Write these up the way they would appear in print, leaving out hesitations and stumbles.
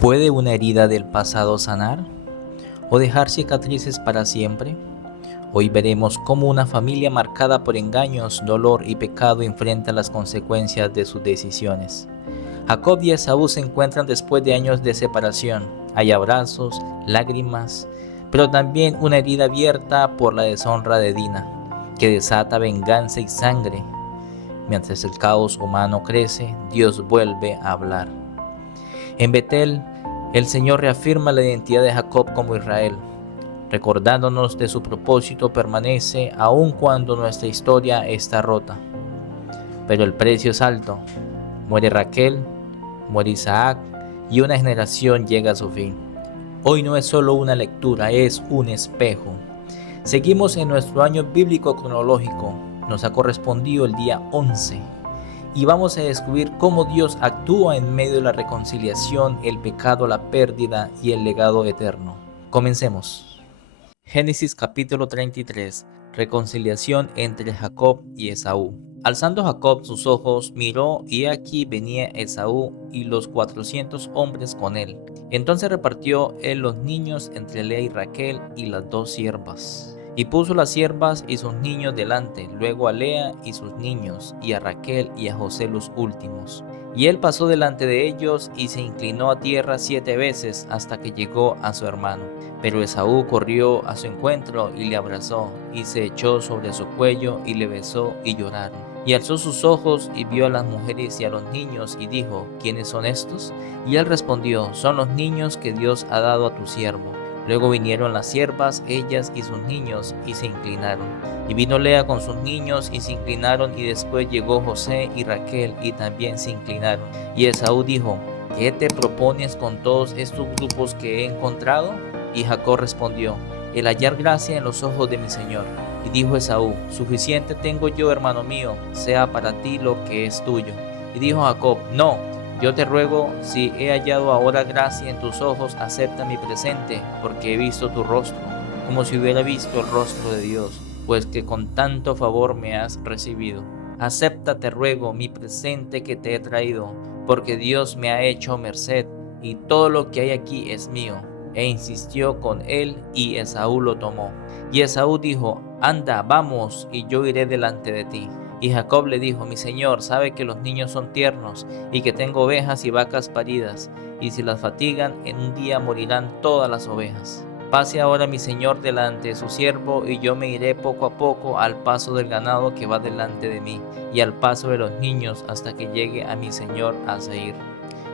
¿Puede una herida del pasado sanar o dejar cicatrices para siempre? Hoy veremos cómo una familia marcada por engaños, dolor y pecado enfrenta las consecuencias de sus decisiones. Jacob y Esaú se encuentran después de años de separación. Hay abrazos, lágrimas, pero también una herida abierta por la deshonra de Dina, que desata venganza y sangre. Mientras el caos humano crece, Dios vuelve a hablar. En Betel, el Señor reafirma la identidad de Jacob como Israel, recordándonos de su propósito permanece aun cuando nuestra historia está rota. Pero el precio es alto. Muere Raquel, muere Isaac y una generación llega a su fin. Hoy no es solo una lectura, es un espejo. Seguimos en nuestro año bíblico cronológico. Nos ha correspondido el día 11. Y vamos a descubrir cómo Dios actúa en medio de la reconciliación, el pecado, la pérdida y el legado eterno. Comencemos. Génesis capítulo 33. Reconciliación entre Jacob y Esaú. Alzando Jacob sus ojos, miró, y aquí venía Esaú y los 400 hombres con él. Entonces repartió él los niños entre Lea y Raquel y las 2 siervas. Y puso las siervas y sus niños delante, luego a Lea y sus niños, y a Raquel y a José los últimos. Y él pasó delante de ellos y se inclinó a tierra 7 veces hasta que llegó a su hermano. Pero Esaú corrió a su encuentro y le abrazó, y se echó sobre su cuello y le besó y lloraron. Y alzó sus ojos y vio a las mujeres y a los niños y dijo: ¿Quiénes son estos? Y él respondió: son los niños que Dios ha dado a tu siervo. Luego vinieron las siervas, ellas y sus niños, y se inclinaron. Y vino Lea con sus niños, y se inclinaron, y después llegó José y Raquel, y también se inclinaron. Y Esaú dijo: ¿qué te propones con todos estos grupos que he encontrado? Y Jacob respondió: el hallar gracia en los ojos de mi Señor. Y dijo Esaú: suficiente tengo yo, hermano mío, sea para ti lo que es tuyo. Y dijo Jacob: no, yo te ruego, si he hallado ahora gracia en tus ojos, acepta mi presente, porque he visto tu rostro, como si hubiera visto el rostro de Dios, pues que con tanto favor me has recibido. Acepta, te ruego, mi presente que te he traído, porque Dios me ha hecho merced, y todo lo que hay aquí es mío. E insistió con él, y Esaú lo tomó. Y Esaú dijo: anda, vamos, y yo iré delante de ti. Y Jacob le dijo: mi señor sabe que los niños son tiernos, y que tengo ovejas y vacas paridas, y si las fatigan, en un día morirán todas las ovejas. Pase ahora mi señor delante de su siervo, y yo me iré poco a poco al paso del ganado que va delante de mí, y al paso de los niños, hasta que llegue a mi señor a Seir.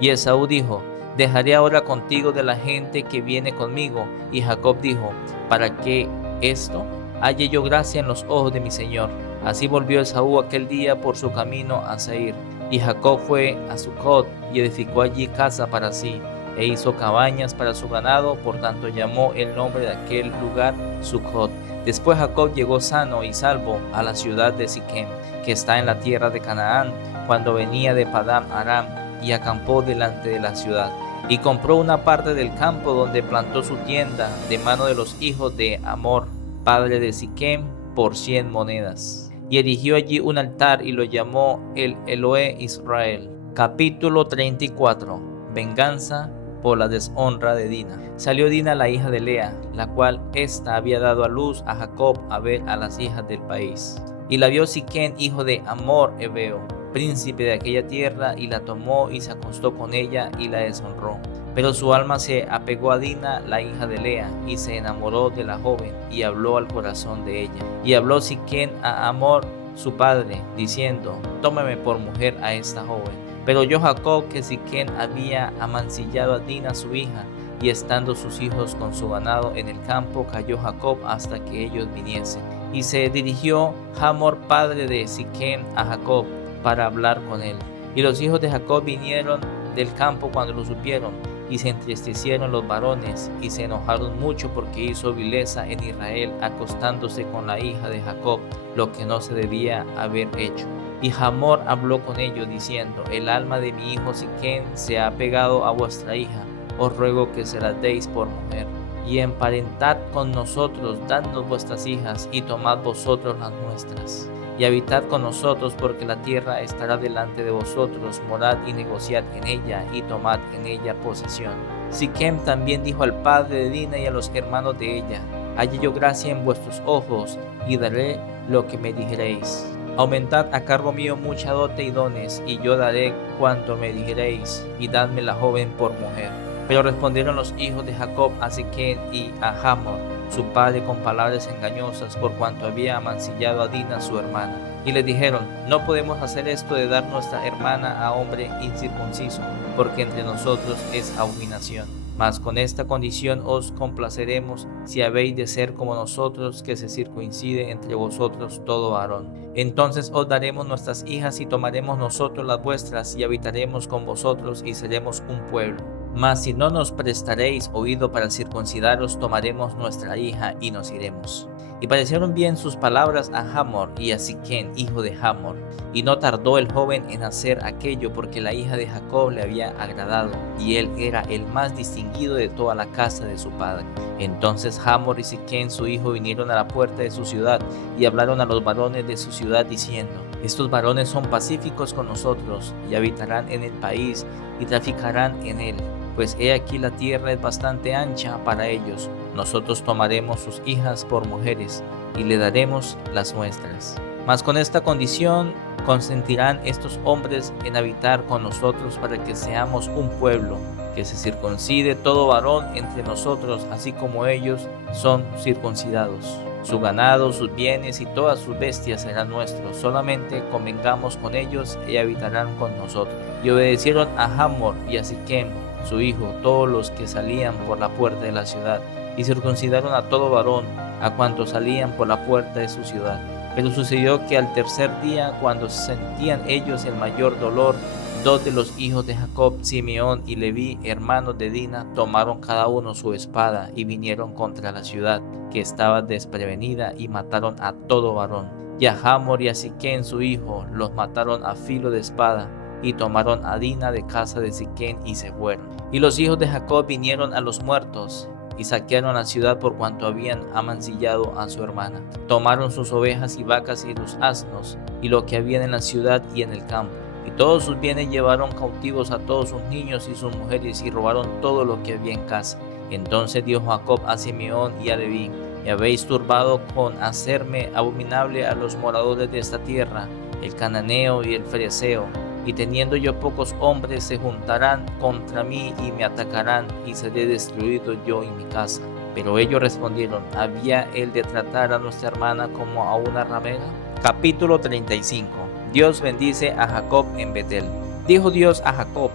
Y Esaú dijo: dejaré ahora contigo de la gente que viene conmigo. Y Jacob dijo: ¿para qué esto? Halle yo gracia en los ojos de mi señor. Así volvió Esaú aquel día por su camino a Seir. Y Jacob fue a Sucot y edificó allí casa para sí, e hizo cabañas para su ganado, por tanto llamó el nombre de aquel lugar Sucot. Después Jacob llegó sano y salvo a la ciudad de Siquem, que está en la tierra de Canaán, cuando venía de Padán Aram, y acampó delante de la ciudad. Y compró una parte del campo donde plantó su tienda de mano de los hijos de Hamor, padre de Siquem, por 100 monedas. Y erigió allí un altar y lo llamó el Elohe Israel. Capítulo 34. Venganza por la deshonra de Dina. Salió Dina, la hija de Lea, la cual ésta había dado a luz a Jacob, a ver a las hijas del país. Y la vio Siquem, hijo de Hamor Heveo, príncipe de aquella tierra, y la tomó y se acostó con ella y la deshonró. Pero su alma se apegó a Dina, la hija de Lea, y se enamoró de la joven, y habló al corazón de ella. Y habló Siquem a Hamor su padre, diciendo: tómame por mujer a esta joven. Pero oyó Jacob que Siquem había amancillado a Dina su hija, y estando sus hijos con su ganado en el campo, cayó Jacob hasta que ellos viniesen. Y se dirigió Hamor, padre de Siquem, a Jacob para hablar con él. Y los hijos de Jacob vinieron del campo cuando lo supieron, y se entristecieron los varones, y se enojaron mucho porque hizo vileza en Israel, acostándose con la hija de Jacob, lo que no se debía haber hecho. Y Hamor habló con ellos, diciendo: el alma de mi hijo Siquem se ha pegado a vuestra hija, os ruego que se la deis por mujer. Y emparentad con nosotros, dadnos vuestras hijas, y tomad vosotros las nuestras. Y y habitad con nosotros, porque la tierra estará delante de vosotros, morad y negociad en ella, y tomad en ella posesión. Siquem también dijo al padre de Dina y a los hermanos de ella: halle yo gracia en vuestros ojos, y daré lo que me dijereis. Aumentad a cargo mío mucha dote y dones, y yo daré cuanto me dijereis, y dadme la joven por mujer. Pero respondieron los hijos de Jacob a Siquem y a Hamor, su padre, con palabras engañosas, por cuanto había amancillado a Dina su hermana. Y le dijeron: no podemos hacer esto de dar nuestra hermana a hombre incircunciso, porque entre nosotros es abominación. Mas con esta condición os complaceremos, si habéis de ser como nosotros, que se circuncide entre vosotros todo varón. Entonces os daremos nuestras hijas y tomaremos nosotros las vuestras, y habitaremos con vosotros y seremos un pueblo. Mas si no nos prestaréis oído para circuncidaros, tomaremos nuestra hija y nos iremos. Y parecieron bien sus palabras a Hamor y a Siquem, hijo de Hamor. Y no tardó el joven en hacer aquello, porque la hija de Jacob le había agradado, y él era el más distinguido de toda la casa de su padre. Entonces Hamor y Siquem su hijo vinieron a la puerta de su ciudad, y hablaron a los varones de su ciudad, diciendo: estos varones son pacíficos con nosotros, y habitarán en el país, y traficarán en él. Pues he aquí la tierra es bastante ancha para ellos. Nosotros tomaremos sus hijas por mujeres, y le daremos las nuestras. Mas con esta condición consentirán estos hombres en habitar con nosotros, para que seamos un pueblo, que se circuncide todo varón entre nosotros, así como ellos son circuncidados. Su ganado, sus bienes y todas sus bestias serán nuestros. Solamente convengamos con ellos y habitarán con nosotros. Y obedecieron a Hamor y a Siquem su hijo todos los que salían por la puerta de la ciudad, y circuncidaron a todo varón a cuantos salían por la puerta de su ciudad. Pero sucedió que al tercer día, cuando sentían ellos el mayor dolor, dos de los hijos de Jacob, Simeón y Leví, hermanos de Dina, tomaron cada uno su espada y vinieron contra la ciudad, que estaba desprevenida, y mataron a todo varón. Y a Hamor y a Siquem su hijo los mataron a filo de espada, y tomaron a Dina de casa de Siquem y se fueron. Y los hijos de Jacob vinieron a los muertos y saquearon la ciudad, por cuanto habían amancillado a su hermana. Tomaron sus ovejas y vacas y los asnos, y lo que había en la ciudad y en el campo. Y todos sus bienes llevaron cautivos a todos sus niños y sus mujeres, y robaron todo lo que había en casa. Entonces dijo Jacob a Simeón y a Leví: me habéis turbado con hacerme abominable a los moradores de esta tierra, el cananeo y el fereceo. Y teniendo yo pocos hombres, se juntarán contra mí y me atacarán, y seré destruido yo y mi casa. Pero ellos respondieron: ¿había él de tratar a nuestra hermana como a una ramera? Capítulo 35. Dios bendice a Jacob en Betel. Dijo Dios a Jacob: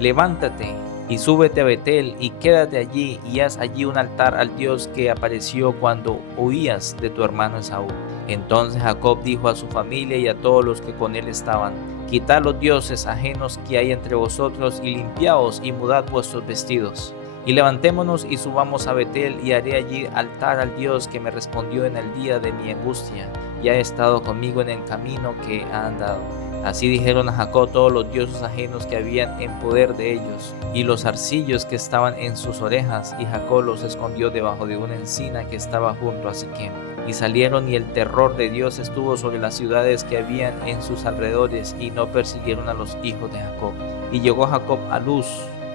levántate y súbete a Betel, y quédate allí, y haz allí un altar al Dios que apareció cuando huías de tu hermano Esaú. Entonces Jacob dijo a su familia y a todos los que con él estaban: quitad los dioses ajenos que hay entre vosotros, y limpiaos y mudad vuestros vestidos. Y levantémonos y subamos a Betel, y haré allí altar al Dios que me respondió en el día de mi angustia, y ha estado conmigo en el camino que ha andado. Así dijeron a Jacob todos los dioses ajenos que habían en poder de ellos, y los zarcillos que estaban en sus orejas, y Jacob los escondió debajo de una encina que estaba junto a Siquem. Y salieron, y el terror de Dios estuvo sobre las ciudades que habían en sus alrededores, y no persiguieron a los hijos de Jacob. Y llegó Jacob a Luz,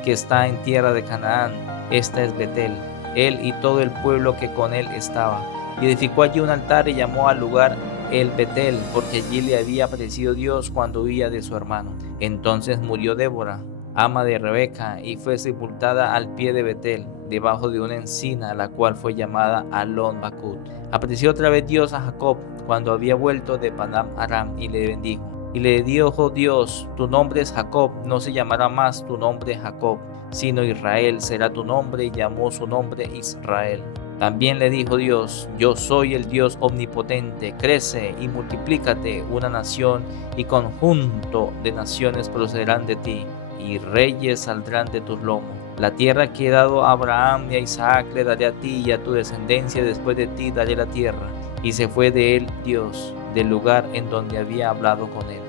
que está en tierra de Canaán, esta es Betel, él y todo el pueblo que con él estaba. Y edificó allí un altar y llamó al lugar el Betel, porque allí le había aparecido Dios cuando huía de su hermano. Entonces murió Débora, ama de Rebeca, y fue sepultada al pie de Betel, debajo de una encina, la cual fue llamada Alon Bacut. Apareció otra vez Dios a Jacob cuando había vuelto de Padán Aram, y le bendijo. Y le dijo Dios: tu nombre es Jacob, no se llamará más tu nombre Jacob, sino Israel será tu nombre, y llamó su nombre Israel. También le dijo Dios: yo soy el Dios omnipotente, crece y multiplícate, una nación y conjunto de naciones procederán de ti, y reyes saldrán de tus lomos. La tierra que he dado a Abraham y a Isaac le daré a ti, y a tu descendencia después de ti daré la tierra. Y se fue de él Dios, del lugar en donde había hablado con él.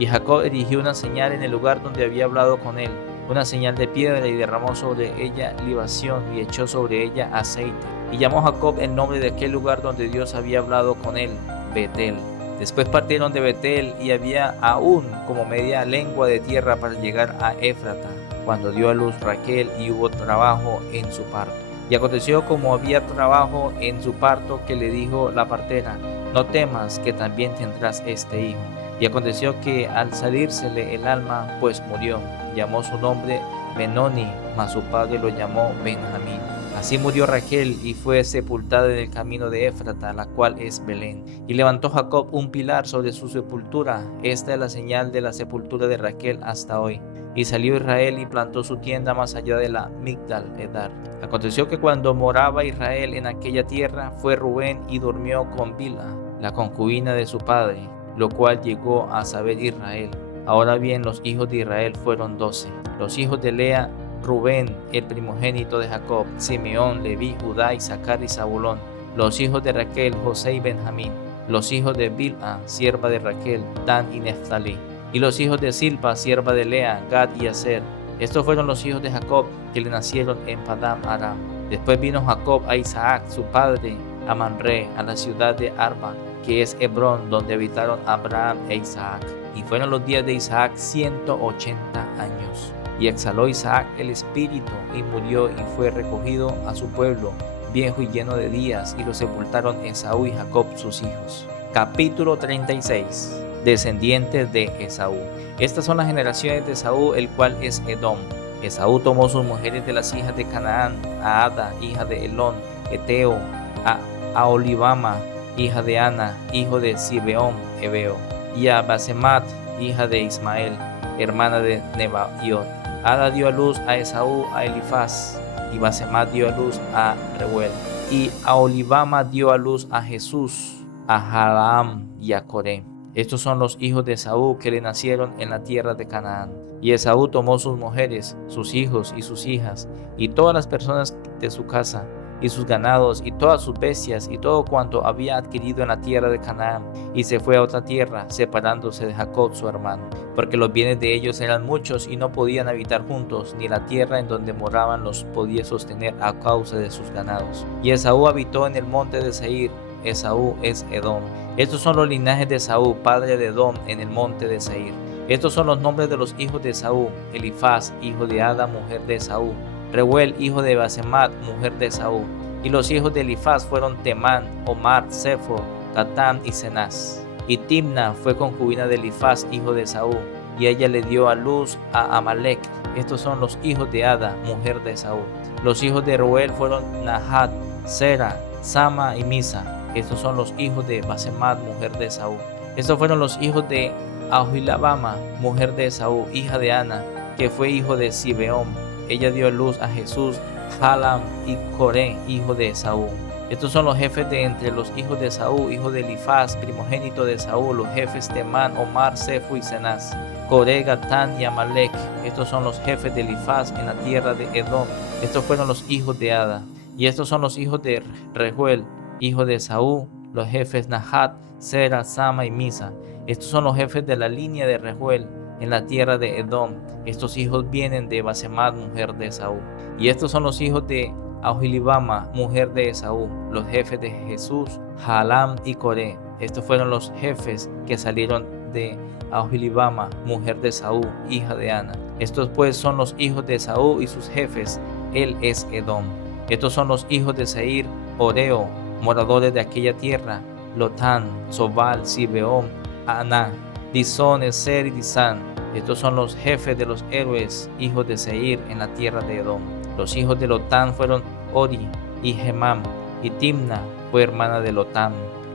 Y Jacob erigió una señal en el lugar donde había hablado con él, una señal de piedra, y derramó sobre ella libación, y echó sobre ella aceite. Y llamó Jacob el nombre de aquel lugar donde Dios había hablado con él, Betel, Después partieron de Betel y había aún como media lengua de tierra para llegar a Éfrata, cuando dio a luz Raquel y hubo trabajo en su parto. Y aconteció como había trabajo en su parto que le dijo la partera: no temas, que también tendrás este hijo. Y aconteció que al salírsele el alma, pues murió, llamó su nombre Benoni, mas su padre lo llamó Benjamín. Así murió Raquel y fue sepultada en el camino de Éfrata, la cual es Belén. Y levantó Jacob un pilar sobre su sepultura. Esta es la señal de la sepultura de Raquel hasta hoy. Y salió Israel y plantó su tienda más allá de la Migdal Edar. Aconteció que cuando moraba Israel en aquella tierra, fue Rubén y durmió con Bilha, la concubina de su padre, lo cual llegó a saber Israel. Ahora bien, los hijos de Israel fueron 12. Los hijos de Lea: Rubén, el primogénito de Jacob; Simeón, Leví, Judá, Isaacar y Zabulón. Los hijos de Raquel: José y Benjamín. Los hijos de Bilha, sierva de Raquel: Dan y Neftalí. Y los hijos de Silpa, sierva de Lea: Gad y Aser. Estos fueron los hijos de Jacob que le nacieron en Padán Aram. Después vino Jacob a Isaac, su padre, a Manré, a la ciudad de Arba, que es Hebrón, donde habitaron Abraham e Isaac. Y fueron los días de Isaac 180 años. Y exhaló Isaac el espíritu y murió, y fue recogido a su pueblo, viejo y lleno de días, y lo sepultaron Esaú y Jacob sus hijos. Capítulo 36. Descendientes de Esaú. Estas son las generaciones de Esaú, el cual es Edom. Esaú tomó sus mujeres de las hijas de Canaán: a Ada, hija de Elón, Eteo; a Aholibama, hija de Ana, hijo de Zibeón, Heveo; y a Basemat, hija de Ismael, hermana de Nebaiot. Ada dio a luz a Esaú a Elifaz, y Basemat dio a luz a Reuel. Y Aholibama dio a luz a Jesús, a Jalaam y a Coré. Estos son los hijos de Esaú que le nacieron en la tierra de Canaán. Y Esaú tomó sus mujeres, sus hijos y sus hijas, y todas las personas de su casa, y sus ganados, y todas sus bestias, y todo cuanto había adquirido en la tierra de Canaán, y se fue a otra tierra, separándose de Jacob su hermano, porque los bienes de ellos eran muchos, y no podían habitar juntos, ni la tierra en donde moraban los podía sostener a causa de sus ganados. Y Esaú habitó en el monte de Seir. Esaú es Edom. Estos son los linajes de Esaú, padre de Edom, en el monte de Seir. Estos son los nombres de los hijos de Esaú: Elifaz, hijo de Ada, mujer de Esaú; Reuel, hijo de Basemat, mujer de Esaú. Y los hijos de Elifaz fueron Temán, Omar, Sefo, Tatán y Cenaz. Y Timna fue concubina de Elifaz, hijo de Esaú, y ella le dio a luz a Amalek. Estos son los hijos de Ada, mujer de Esaú. Los hijos de Reuel fueron Nahat, Sera, Sama y Misa. Estos son los hijos de Basemat, mujer de Esaú. Estos fueron los hijos de Aholibama, mujer de Esaú, hija de Ana, que fue hijo de Zibeón. Ella dio a luz a Jesús, Jalaam y Coré, hijo de Esaú. Estos son los jefes de entre los hijos de Esaú, hijo de Elifaz, primogénito de Esaú, los jefes Temán, Omar, Sefo y Cenaz, Coré, Gatán y Amalek. Estos son los jefes de Elifaz en la tierra de Edom. Estos fueron los hijos de Ada. Y estos son los hijos de Reuel, hijo de Esaú, los jefes Nahat, Sera, Sama y Misa. Estos son los jefes de la línea de Reuel en la tierra de Edom. Estos hijos vienen de Basemat, mujer de Esaú. Y estos son los hijos de Aholibama, mujer de Esaú, los jefes de Jesús, Jalaam y Coré. Estos fueron los jefes que salieron de Aholibama, mujer de Esaú, hija de Ana. Estos pues son los hijos de Esaú y sus jefes. Él es Edom. Estos son los hijos de Seir, Oreo, moradores de aquella tierra: Lotán, Sobal, Zibeón, Aná, Disón, Eser y Disán. Estos son los jefes de los héroes, hijos de Seir, en la tierra de Edom. Los hijos de Lotán fueron Ori y Gemam, y Timna fue hermana de Lotán.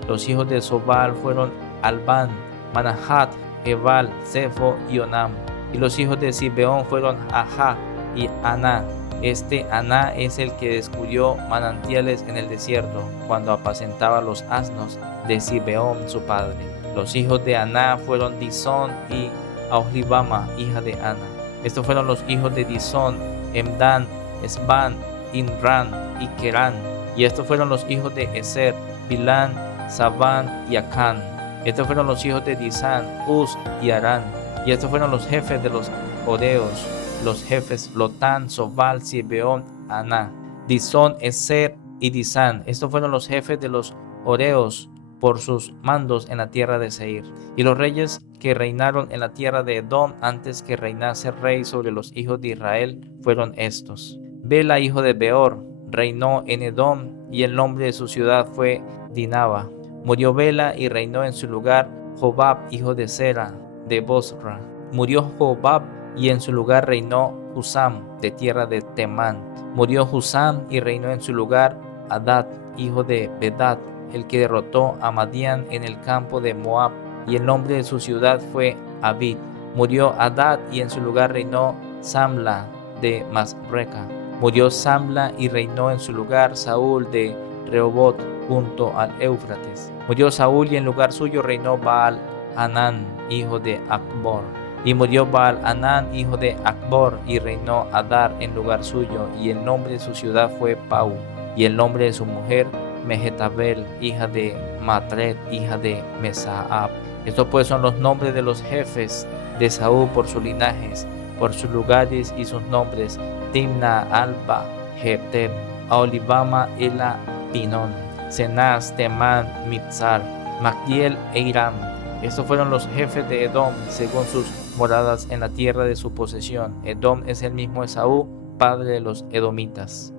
Los hijos de Sobal fueron Albán, Manahat, Ebal, Sefo y Onam. Y los hijos de Zibeón fueron Ajá y Aná. Este Aná es el que descubrió manantiales en el desierto, cuando apacentaba los asnos de Zibeón su padre. Los hijos de Aná fueron Disón y Aholibama, hija de Ana. Estos fueron los hijos de Disón: Emdan, Esban, Inran y Kerán. Y estos fueron los hijos de Eser: Bilán, Sabán y Acán. Estos fueron los hijos de Disán: Uz y Arán. Y estos fueron los jefes de los Oreos, los jefes Lotán, Sobal, Zibeón, Aná, Disón, Eser y Disán. Estos fueron los jefes de los Oreos, por sus mandos en la tierra de Seir. Y los reyes que reinaron en la tierra de Edom antes que reinase rey sobre los hijos de Israel fueron estos. Bela, hijo de Beor, reinó en Edom, y el nombre de su ciudad fue Dinaba. Murió Bela y reinó en su lugar Jobab, hijo de Sera, de Bosra. Murió Jobab y en su lugar reinó Husam, de tierra de Temán. Murió Husam y reinó en su lugar Hadad, hijo de Bedad, el que derrotó a Madián en el campo de Moab, y el nombre de su ciudad fue Abid. Murió Hadad y en su lugar reinó Samla de Masreca. Murió Samla y reinó en su lugar Saúl de Rehobot junto al Éufrates. Murió Saúl y en lugar suyo reinó Baal-Hanán, hijo de Acbor. Y murió Baal-Hanán, hijo de Acbor, y reinó Adar en lugar suyo, y el nombre de su ciudad fue Pau, y el nombre de su mujer Mehetabel, hija de Matred, hija de Mesaab. Estos pues son los nombres de los jefes de Saúl por sus linajes, por sus lugares y sus nombres: Timna, Alba, Jeteb, Aholibama, Ela, Pinón, Cenaz, Temán, Mitzar, Magdiel e Iram. Estos fueron los jefes de Edom según sus moradas en la tierra de su posesión. Edom es el mismo Esaú, padre de los edomitas.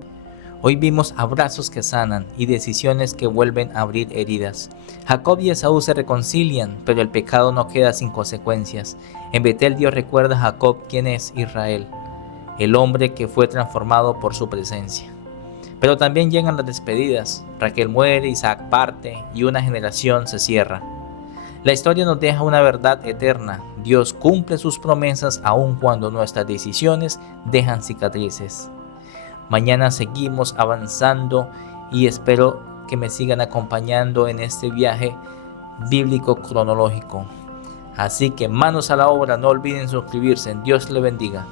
Hoy vimos abrazos que sanan y decisiones que vuelven a abrir heridas. Jacob y Esaú se reconcilian, pero el pecado no queda sin consecuencias. En Betel Dios recuerda a Jacob quién es Israel, el hombre que fue transformado por su presencia. Pero también llegan las despedidas. Raquel muere, Isaac parte y una generación se cierra. La historia nos deja una verdad eterna. Dios cumple sus promesas aun cuando nuestras decisiones dejan cicatrices. Mañana seguimos avanzando y espero que me sigan acompañando en este viaje bíblico cronológico. Así que manos a la obra, no olviden suscribirse. Dios le bendiga.